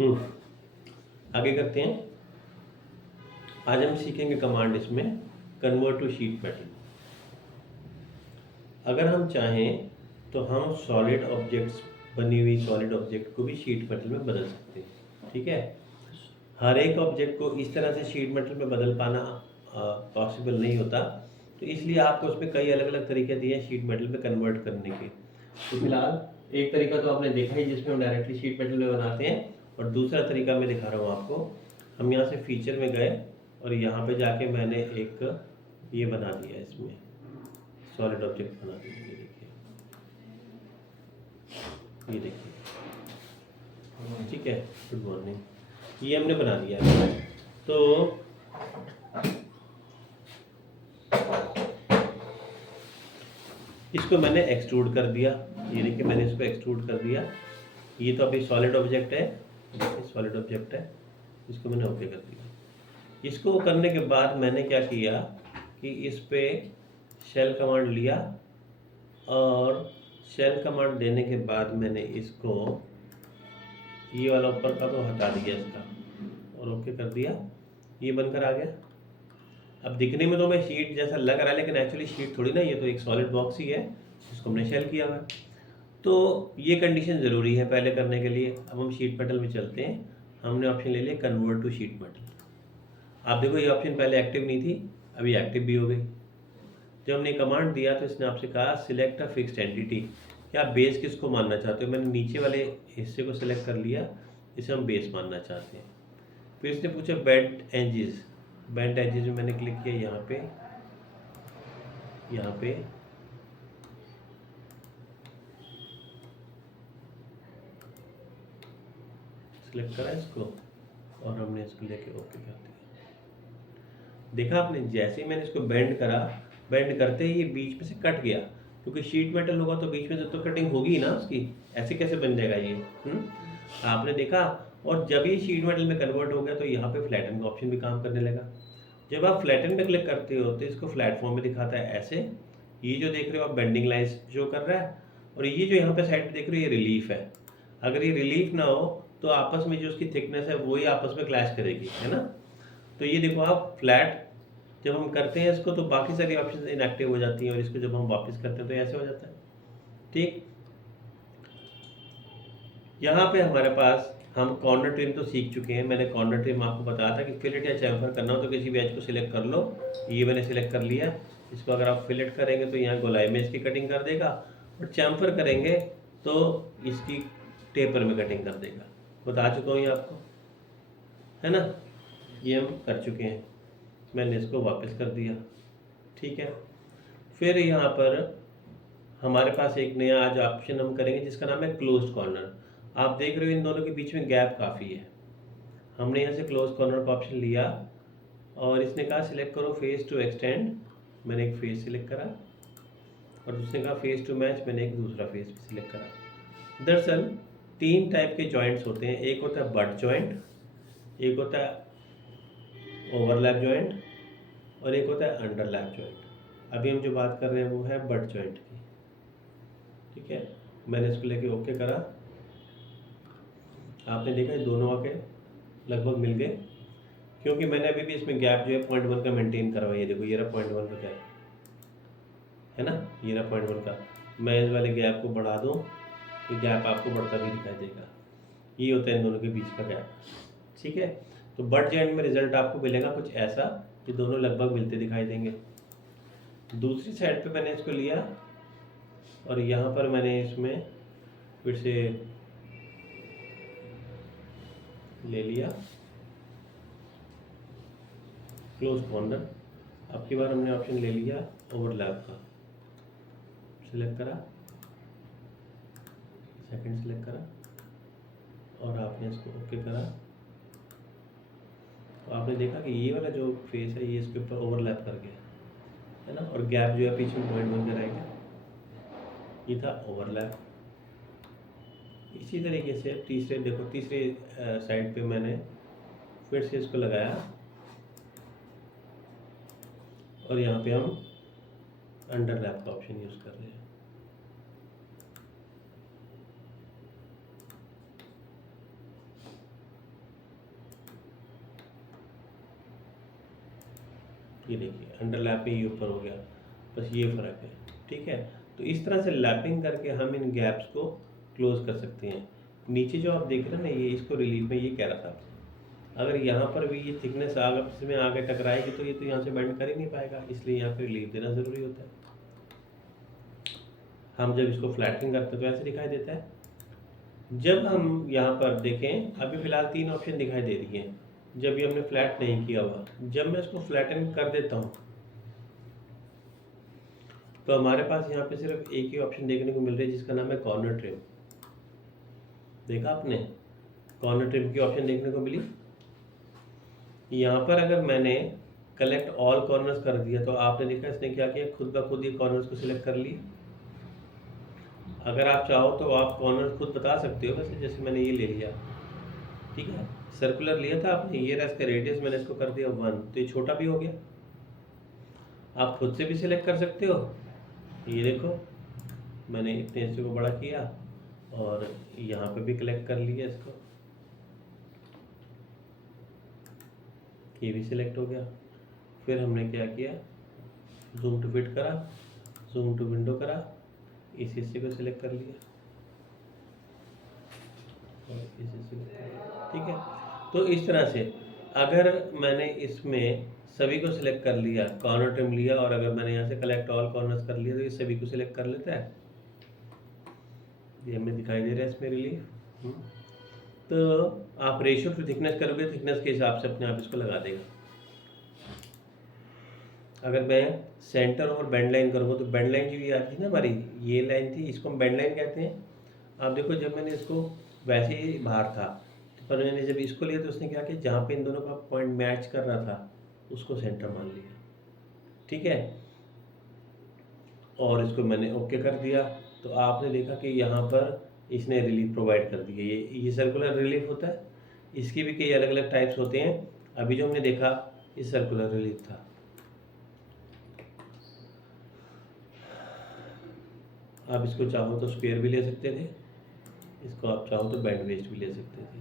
आगे करते हैं। आज हम सीखेंगे कमांड इसमें कन्वर्ट टू शीट मेटल। अगर हम चाहें तो हम सॉलिड ऑब्जेक्ट्स, बनी हुई सॉलिड ऑब्जेक्ट को भी शीट मेटल में बदल सकते हैं। ठीक है, हर एक ऑब्जेक्ट को इस तरह से शीट मेटल में बदल पाना पॉसिबल नहीं होता, तो इसलिए आपको उसमें कई अलग अलग तरीके दिए हैं शीट मेटल में कन्वर्ट करने के। तो फिलहाल एक तरीका तो आपने देखा ही जिसमें हम डायरेक्टली शीट मेटल में बनाते हैं, और दूसरा तरीका मैं दिखा रहा हूँ आपको। हम यहाँ से फीचर में गए और यहाँ पे जाके मैंने एक ये बना दिया, इसमें सॉलिड ऑब्जेक्ट बना दिया। ये देखिए, ठीक है, गुड मॉर्निंग, ये हमने बना दिया है। तो इसको मैंने एक्सट्रूड कर दिया। ये देखिए, मैंने इसको एक्सट्रूड कर दिया। ये तो अभी सॉलिड ऑब्जेक्ट है, देखिए सॉलिड ऑब्जेक्ट है, इसको मैंने ओके कर दिया। इसको करने के बाद मैंने क्या किया कि इस पे शेल कमांड लिया, और शेल कमांड देने के बाद मैंने इसको ये वाला ऊपर का तो हटा दिया इसका, और ओके कर दिया। ये बनकर आ गया। अब दिखने में तो मैं शीट जैसा लग रहा है, लेकिन एक्चुअली शीट थोड़ी ना, ये तो एक सॉलिड बॉक्स ही है, इसको हमने शेल किया हुआ है। तो ये कंडीशन ज़रूरी है पहले करने के लिए। अब हम शीट मेटल में चलते हैं। हमने ऑप्शन ले लिया कन्वर्ट टू शीट मेटल। आप देखो, ये ऑप्शन पहले एक्टिव नहीं थी, अभी एक्टिव भी हो गई। जब हमने कमांड दिया तो इसने आपसे कहा सिलेक्ट अ फिक्स्ड एंटिटी, क्या आप बेस किसको मानना चाहते हो। मैंने नीचे वाले हिस्से को सिलेक्ट कर लिया, इसे हम बेस मानना चाहते हैं। फिर इसने पूछा बेंट एजेस, बेंट एजेस में मैंने क्लिक किया, यहाँ पे सिलेक्ट करा इसको, और हमने इसको लेके ओके कर दिया। देखा आपने, जैसे ही मैंने इसको बेंड करा, बेंड करते ही ये बीच में से कट गया, क्योंकि शीट मेटल होगा तो बीच में से तो कटिंग होगी ना उसकी, ऐसे कैसे बन जाएगा ये। आपने देखा। और जब ये शीट मेटल में कन्वर्ट हो गया तो यहाँ पे फ्लैटन का ऑप्शन भी काम करने लगा। जब आप फ्लैटन पे क्लिक करते हो तो इसको प्लेटफॉर्म में दिखाता है ऐसे। ये जो देख रहे हो आप बेंडिंग लाइंस शो कर रहा है, और ये जो यहाँ पे साइड पे देख रहे हो ये रिलीफ है। अगर ये रिलीफ ना हो तो आपस में जो उसकी थिकनेस है वही आपस में क्लैश करेगी, है ना। तो ये देखो आप, फ्लैट जब हम करते हैं इसको तो बाकी सारी ऑप्शन इनएक्टिव हो जाती हैं, और इसको जब हम वापस करते हैं तो ऐसे हो जाता है। ठीक, यहाँ पे हमारे पास हम कॉर्नर ट्रिम तो सीख चुके हैं। मैंने कॉर्नर ट्रिम आपको बताया था कि फिलेट या चैम्फर करना हो तो किसी भी एज को सिलेक्ट कर लो। ये मैंने सिलेक्ट कर लिया। इसको अगर आप फिलेट करेंगे तो यहाँ गोलाई में इसकी कटिंग कर देगा, और चैम्फर करेंगे तो इसकी टेपर में कटिंग कर देगा। बता चुका हूँ ये आपको, है ना। ये हम कर चुके हैं। मैंने इसको वापस कर दिया, ठीक है। फिर यहाँ पर हमारे पास एक नया आज ऑप्शन हम करेंगे जिसका नाम है क्लोज्ड कॉर्नर। आप देख रहे हो इन दोनों के बीच में गैप काफ़ी है। हमने यहाँ से क्लोज कॉर्नर का ऑप्शन लिया, और इसने कहा सिलेक्ट करो फेस टू एक्सटेंड। मैंने एक फेस सिलेक्ट करा, और उसने कहा फेस टू मैच, मैंने एक दूसरा फेस भी सिलेक्ट करा। दरअसल 3 टाइप के जॉइंट्स होते हैं, एक होता है बट जॉइंट, एक होता है ओवरलैप जॉइंट, और एक होता है अंडरलैप जॉइंट। अभी हम जो बात कर रहे हैं वो है बट जॉइंट की, ठीक है। मैंने इसको लेके ओके करा। आपने देखा ये दोनों आके लगभग मिल गए, क्योंकि मैंने अभी भी इसमें गैप जो है 0.1 का मेंटेन करा हुआ है। ये देखो, ये रहा 0.1 का गैप, है ना, ये रहा 0.1 का। मैं इस वाले गैप को बढ़ा दूँ, ये गैप आपको बढ़ता भी दिखाई देगा। ये होता है इन दोनों के बीच का गैप, ठीक है। तो बट जॉइंट में रिजल्ट आपको मिलेगा कुछ ऐसा, ये दोनों लगभग मिलते दिखाई देंगे। दूसरी साइड पे मैंने इसको लिया, और यहाँ पर मैंने इसमें फिर से ले लिया क्लोज कॉर्नर। अब की बार हमने ऑप्शन ले लिया ओवरलैप का, सिलेक्ट करा, सेकंड सिलेक्ट करा, और आपने इसको ओके करा। तो आपने देखा कि ये वाला जो फेस है ये इसके ऊपर ओवरलैप कर गया, है ना, और गैप जो है पीछे में 0.1 का रह गया, ये था ओवरलैप। इसी तरीके से तीसरे देखो, तीसरे साइड पे मैंने फिर से इसको लगाया, और यहाँ पे हम अंडरलैप का ऑप्शन यूज़ कर रहे हैं। ये देखिए अंडरलैप में ये ऊपर हो गया, बस ये फ़र्क है। ठीक है, तो इस तरह से लैपिंग करके हम इन गैप्स को क्लोज कर सकते हैं। नीचे जो आप देख रहे हैं ना, ये इसको रिलीफ में ये कह रहा था आपसे, अगर यहाँ पर भी ये थिकनेस आपस में आगे टकराएगी तो ये तो यहाँ से बेंड कर ही नहीं पाएगा, इसलिए यहाँ पे रिलीफ देना ज़रूरी होता है। हम जब इसको फ्लैटनिंग करते हैं तो ऐसे दिखाई देता है। जब हम यहाँ पर देखें, अभी फ़िलहाल 3 ऑप्शन दिखाई दे रही हैं जब ये हमने फ्लैट नहीं किया हुआ। जब मैं इसको फ्लैटन कर देता हूँ तो हमारे पास यहाँ पे सिर्फ एक ही ऑप्शन देखने को मिल रही है जिसका नाम है कॉर्नर ट्रिम। देखा आपने, कॉर्नर ट्रिम की ऑप्शन देखने को मिली। यहाँ पर अगर मैंने कलेक्ट ऑल कॉर्नर्स कर दिया तो आपने देखा इसने क्या किया, खुद ब खुद ये कॉर्नर्स को सिलेक्ट कर लिए। अगर आप चाहो तो आप कॉर्नर्स खुद बता सकते हो, वैसे जैसे मैंने ये ले लिया, ठीक है, सर्कुलर लिया था आपने, ये रहा इसका रेडियस, मैंने इसको कर दिया 1, तो ये छोटा भी हो गया। आप खुद से भी सिलेक्ट कर सकते हो, ये देखो मैंने इतने हिस्से को बड़ा किया और यहाँ पे भी कलेक्ट कर लिया इसको, ये भी सिलेक्ट हो गया। फिर हमने क्या किया, जूम टू फिट करा, जूम टू विंडो करा, इस हिस्से को सिलेक्ट कर लिया और इस हिस्से को, ठीक है। तो इस तरह से अगर मैंने इसमें सभी को सिलेक्ट कर लिया, कॉर्नर ट्रिम लिया, और अगर मैंने यहाँ से कलेक्ट ऑल कॉर्नर्स कर लिया तो ये सभी को सिलेक्ट कर लेता है। ये हमें दिखाई दे रहा है इसमें रिलीफ। तो आप रेशियो टू थिकनेस करोगे, थिकनेस के हिसाब से अपने आप इसको लगा देगा। अगर मैं सेंटर और बेंड लाइन करूँगा तो बेंड लाइन जो ये आती है ना हमारी, ये लाइन थी, इसको हम बेंड लाइन कहते हैं। आप देखो जब मैंने इसको वैसे ही बाहर था, पर मैंने जब इसको लिया तो उसने क्या किया, जहाँ पे इन दोनों का पॉइंट मैच कर रहा था उसको सेंटर मान लिया, ठीक है, और इसको मैंने ओके कर दिया। तो आपने देखा कि यहाँ पर इसने रिलीफ प्रोवाइड कर दिया। ये सर्कुलर रिलीफ होता है, इसकी भी कई अलग अलग टाइप्स होते हैं। अभी जो हमने देखा ये सर्कुलर रिलीफ था। आप इसको चाहो तो स्क्वायर भी ले सकते थे, इसको आप चाहो तो बैंड वेस्ट भी ले सकते थे।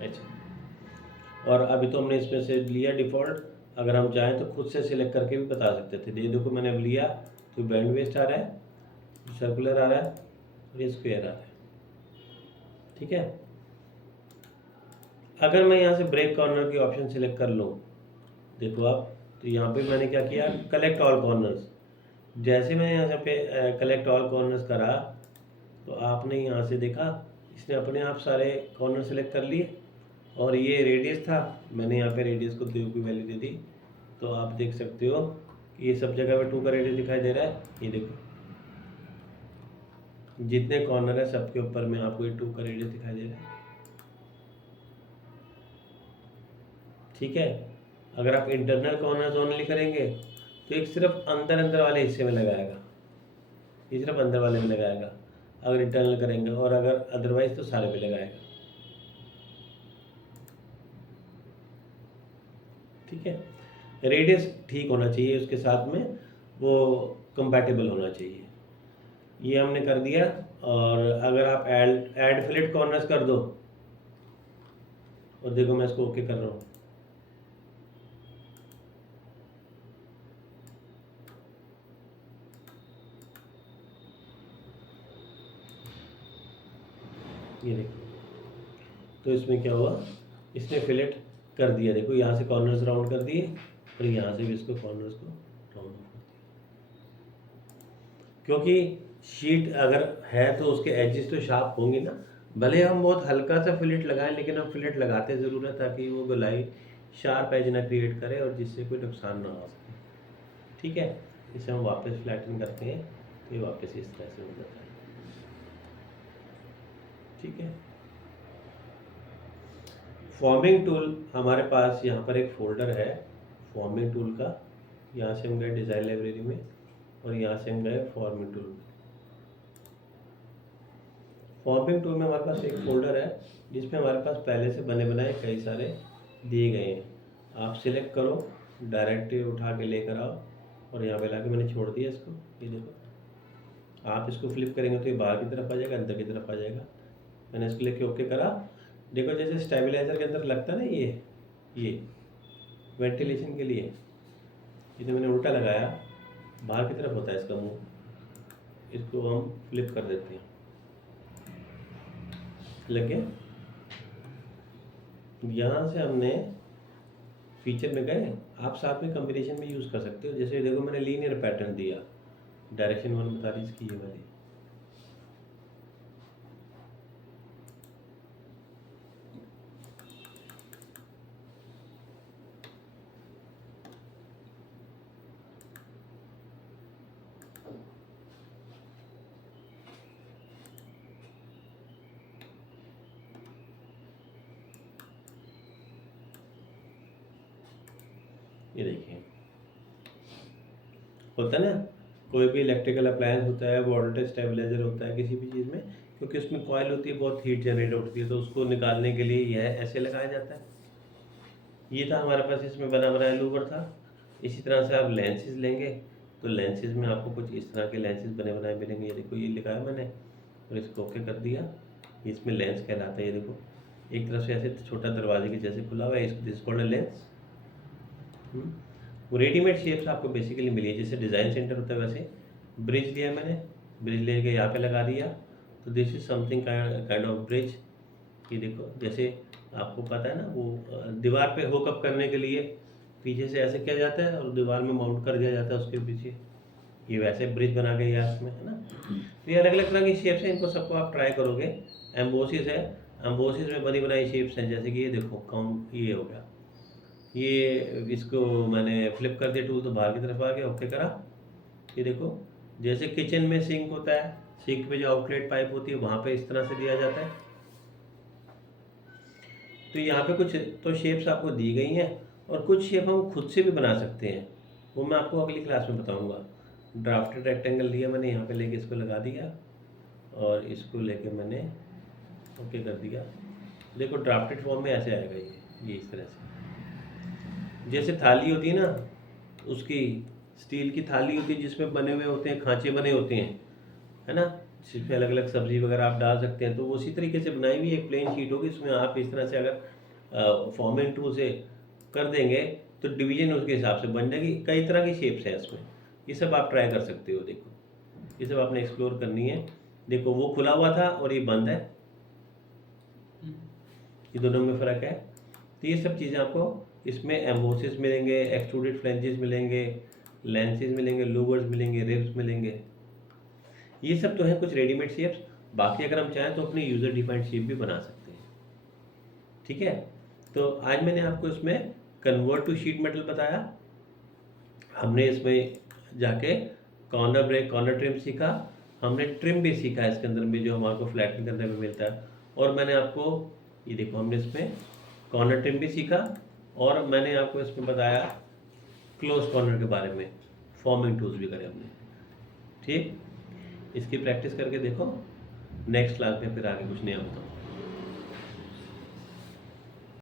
अच्छा, और अभी तो हमने इसमें से लिया डिफ़ॉल्ट, अगर हम चाहें तो खुद से सिलेक्ट करके भी बता सकते थे। ये देखो मैंने अब लिया तो बैंड वेस्ट आ रहा है, सर्कुलर आ रहा है और ये स्क्वायर आ रहा है, ठीक है। अगर मैं यहाँ से ब्रेक कॉर्नर की ऑप्शन सिलेक्ट कर लूँ, देखो आप, तो यहाँ पे मैंने क्या किया, कलेक्ट ऑल कॉर्नर्स। जैसे मैंने यहाँ पे कलेक्ट ऑल कॉर्नर्स करा तो आपने यहाँ से देखा इसने अपने आप सारे कॉर्नर सेलेक्ट कर लिए, और ये रेडियस था, मैंने यहाँ पे रेडियस को 2 की वैल्यू दे दी। तो आप देख सकते हो कि ये सब जगह पे 2 का रेडियस दिखाई दे रहा है। ये देखो जितने कॉर्नर है सबके ऊपर में आपको ये 2 का रेडियस दिखाई दे रहा है, ठीक है। अगर आप इंटरनल कॉर्नर्स ओनली करेंगे तो एक सिर्फ अंदर अंदर वाले हिस्से में लगाएगा, ये सिर्फ अंदर वाले में लगाएगा अगर इंटरनल करेंगे, और अगर अदरवाइज तो सारे पे लगाएगा, ठीक है। रेडियस ठीक होना चाहिए, उसके साथ में वो कंपैटिबल होना चाहिए। ये हमने कर दिया। और अगर आप ऐड फिलेट कॉर्नर्स कर दो, और देखो मैं इसको ओके कर रहा हूँ, ये देखो, तो इसमें क्या हुआ, इसने फिलेट कर दिया। देखो यहाँ से कॉर्नर्स राउंड कर दिए और यहाँ से भी इसको कॉर्नर्स को राउंड कर दिया, क्योंकि शीट अगर है तो उसके एजेस तो शार्प होंगे ना। भले हम बहुत हल्का सा फिलेट लगाएं, लेकिन हम फिलेट लगाते ज़रूर है ताकि वो गोलाई शार्प एज ना क्रिएट करे और जिससे कोई नुकसान ना हो सके, ठीक है। इसे हम वापस फ्लैटन करते हैं तो ये वापस इस तरह से हो जाता है, ठीक है। फॉर्मिंग टूल हमारे पास यहाँ पर एक फोल्डर है फॉर्मिंग टूल का। यहाँ से हम गए डिज़ाइन लाइब्रेरी में और यहाँ से हम गए फॉर्मिंग टूल में। फॉर्मिंग टूल में हमारे पास एक फोल्डर है जिसमें हमारे पास पहले से बने बनाए कई सारे दिए गए हैं। आप सिलेक्ट करो, डायरेक्ट उठा के लेकर आओ और यहाँ पे ला के मैंने छोड़ दिया इसको। ये देखो, आप इसको फ्लिप करेंगे तो ये बाहर की तरफ आ जाएगा, अंदर की तरफ आ जाएगा। मैंने इसको लेके ओके करा। देखो जैसे स्टेबलाइजर के अंदर लगता है ना, ये वेंटिलेशन के लिए ये तो मैंने उल्टा लगाया, बाहर की तरफ होता है इसका मुंह, इसको हम फ्लिप कर देते हैं। लग गया। यहाँ से हमने फीचर में गए, आप साथ में कॉम्बिनेशन में यूज़ कर सकते हो। जैसे देखो मैंने लीनियर पैटर्न दिया, डायरेक्शन 1 बता रही इसकी ये वाली, ये देखिए होता है ना, कोई भी इलेक्ट्रिकल अप्लायंस होता है, वोल्टेज स्टेबलाइजर होता है किसी भी चीज़ में, क्योंकि उसमें कॉइल होती है, बहुत हीट जनरेट होती है, तो उसको निकालने के लिए यह ऐसे लगाया जाता है। ये था हमारे पास, इसमें बना बनाया लूवर था। इसी तरह से आप लेंसेज लेंगे तो लेंसेज में आपको कुछ इस तरह के लेंसेज बने बनाए मिलेंगे। ये देखो ये लिखा है मैंने और इसको ओके कर दिया। इसमें लेंस कहलाता है। ये देखो एक तरफ से ऐसे छोटा दरवाजे के जैसे खुला हुआ है, इसको लेंस। वो रेडीमेड शेप्स आपको बेसिकली मिली है, जैसे डिज़ाइन सेंटर होता है वैसे। ब्रिज लिया मैंने, ब्रिज लेके यहाँ पे लगा दिया, तो this is something kind of bridge. ये देखो जैसे आपको पता है ना, वो दीवार पे हुकअप करने के लिए पीछे से ऐसे किया जाता है और दीवार में माउंट कर दिया जाता है उसके पीछे, ये वैसे ब्रिज बना के यहाँ इसमें है ना। तो ये अलग अलग तरह की शेप्स हैं, इनको सबको आप ट्राई करोगे। एम्बोसिस है, एम्बोसिस में बनी बनाई शेप्स हैं, जैसे कि ये देखो काउंट, ये हो गया, ये इसको मैंने फ्लिप कर दिया टूल तो बाहर की तरफ आ गया, ओके करा। ये देखो जैसे किचन में सिंक होता है, सिंक पे जो आउटलेट पाइप होती है वहाँ पे इस तरह से दिया जाता है। तो यहाँ पे कुछ तो शेप्स आपको दी गई हैं और कुछ शेप हम खुद से भी बना सकते हैं, वो मैं आपको अगली क्लास में बताऊँगा। ड्राफ्टेड रेक्टेंगल लिया मैंने, यहाँ पे लेके इसको लगा दिया और इसको लेके मैंने ओके कर दिया। देखो ड्राफ्टेड फॉर्म में ऐसे आएगा ये इस तरह से। जैसे थाली होती है ना, उसकी स्टील की थाली होती है जिसमें बने हुए होते हैं, खांचे बने होते हैं, है ना, जिसमें अलग अलग सब्जी वगैरह आप डाल सकते हैं। तो उसी तरीके से बनाई हुई एक प्लेन शीट होगी, इसमें आप इस तरह से अगर फॉर्मिंग टूल से कर देंगे तो डिवीजन उसके हिसाब से बन जाएगी। कई तरह की शेप्स हैं इसमें, ये सब आप ट्राई कर सकते हो। देखो ये सब आपने एक्सप्लोर करनी है। देखो वो खुला हुआ था और ये बंद है, ये दोनों में फ़र्क है। तो ये सब चीज़ें आपको इसमें एम्बोसिस मिलेंगे, एक्सट्रूडेड फ्लेंजेस मिलेंगे, लेंसेज मिलेंगे, लूवर्स मिलेंगे, रिब्स मिलेंगे। ये सब तो है कुछ रेडीमेड शेप्स। बाकी अगर हम चाहें तो अपने यूज़र डिफाइंड शेप भी बना सकते हैं। ठीक है, तो आज मैंने आपको इसमें कन्वर्ट टू शीट मेटल बताया। हमने इसमें जाके कॉर्नर ब्रेक, कॉर्नर ट्रिम सीखा, हमने ट्रिम भी सीखा इसके अंदर में जो हमारे को फ्लैटन करने में मिलता है। और मैंने आपको ये देखो हमने इसमें कॉर्नर ट्रिम भी सीखा और मैंने आपको इसमें बताया क्लोज कॉर्नर के बारे में, फॉर्मिंग टूल्स भी करे हमने। ठीक, इसकी प्रैक्टिस करके देखो, नेक्स्ट क्लास में फिर आगे कुछ नया बताऊँ।